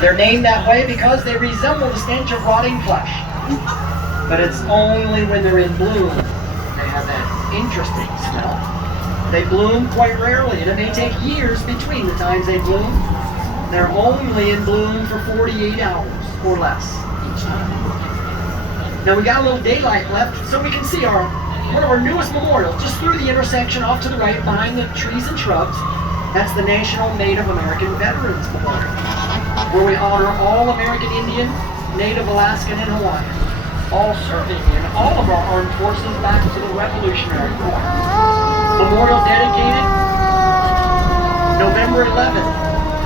They're named that way because they resemble the stench of rotting flesh. But it's only when they're in bloom they have that interesting smell. They bloom quite rarely, and it may take years between the times they bloom. They're only in bloom for 48 hours or less each time. Now we got a little daylight left, so we can see one of our newest memorials just through the intersection off to the right behind the trees and shrubs. That's the National Native American Veterans Memorial, where we honor all American Indian, Native Alaskan, and Hawaiian, all serving in all of our armed forces back to the Revolutionary War. Memorial dedicated November 11th,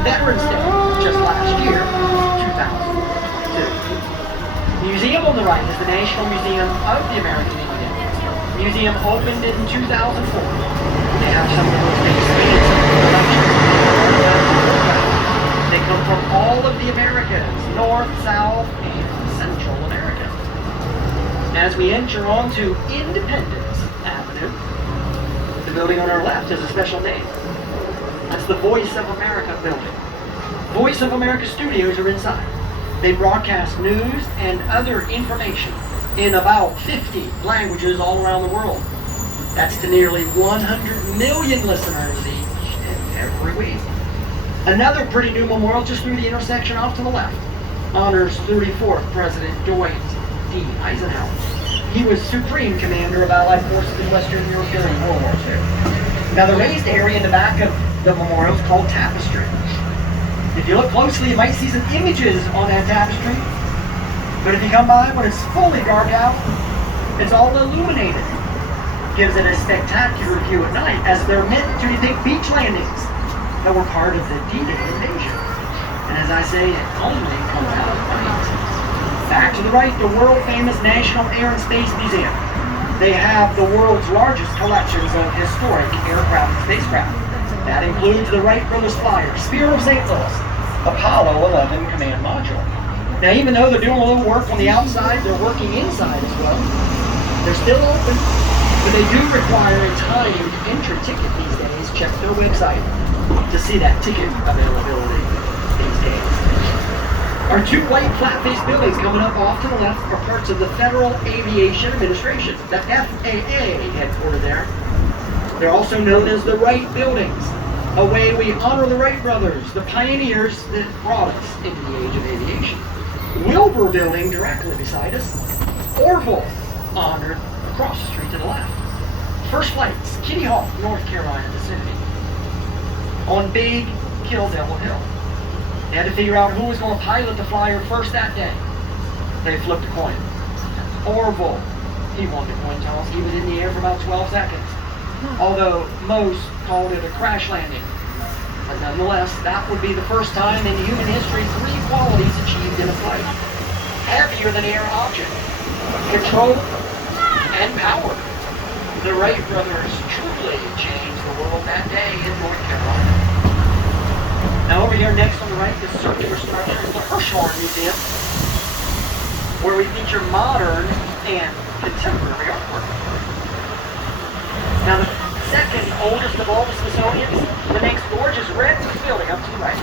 Veterans Day, just last year, 2002. Museum on the right is the National Museum of the American Indian. Museum opened in 2004. They have some of the most expansive collections. They come from all of the Americas, North, South, and Central America. As we enter onto Independence Avenue, the building on our left has a special name. That's the Voice of America building. Voice of America studios are inside. They broadcast news and other information in about 50 languages all around the world. That's to nearly 100 million listeners each and every week. Another pretty new memorial just through the intersection off to the left honors 34th President Dwight D. Eisenhower. He was Supreme Commander of Allied Forces in Western Europe during World War II. Now the raised area in the back of the memorial is called Tapestry. If you look closely, you might see some images on that tapestry. But if you come by when it's fully dark out, it's all illuminated. Gives it a spectacular view at night, as they're meant to depict beach landings that were part of the D-Day invasion. And as I say, it only comes out at night. Back to the right, the world-famous National Air and Space Museum. They have the world's largest collections of historic aircraft and spacecraft. That includes the Wright Brothers Flyer, Spiro of St. Louis, Apollo 11 command module. Now, even though they're doing a little work on the outside, they're working inside as well. They're still open, but they do require a timed entry ticket these days. Check their website to see that ticket availability these days. Our two white flat-faced buildings coming up off to the left are parts of the Federal Aviation Administration, the FAA headquartered there. They're also known as the Wright Buildings, a way we honor the Wright brothers, the pioneers that brought us into the age of aviation. Wilbur Building directly beside us, Orville, honored across the street to the left. First Flight's Kitty Hawk, North Carolina vicinity. On Big Kill Devil Hill. They had to figure out who was going to pilot the flyer first that day. They flipped a coin. Orville, he won the coin toss. He was in the air for about 12 seconds. Although most called it a crash landing. But nonetheless, that would be the first time in human history 3 qualities achieved in a flight. Heavier than air object, control, and power. The Wright brothers truly changed the world that day in North Carolina. Now over here next on the right, the circular structure is the Hirshhorn Museum, where we feature modern and contemporary artwork. Now the second oldest of all the Smithsonian's, the next gorgeous red brick building up to the right,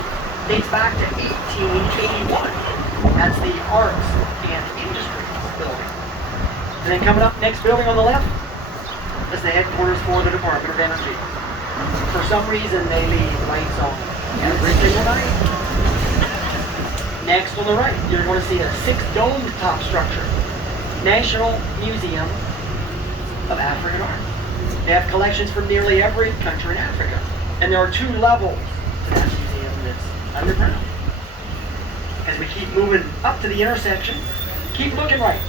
dates back to 1881. That's the Arts and Industries building. And then coming up, next building on the left is the headquarters for the Department of Energy. For some reason, they leave lights on every single night. Next on the right, you're going to see a 6-domed top structure. National Museum of African Art. They have collections from nearly every country in Africa. And there are 2 levels to that museum that's underground. As we keep moving up to the intersection, keep looking right.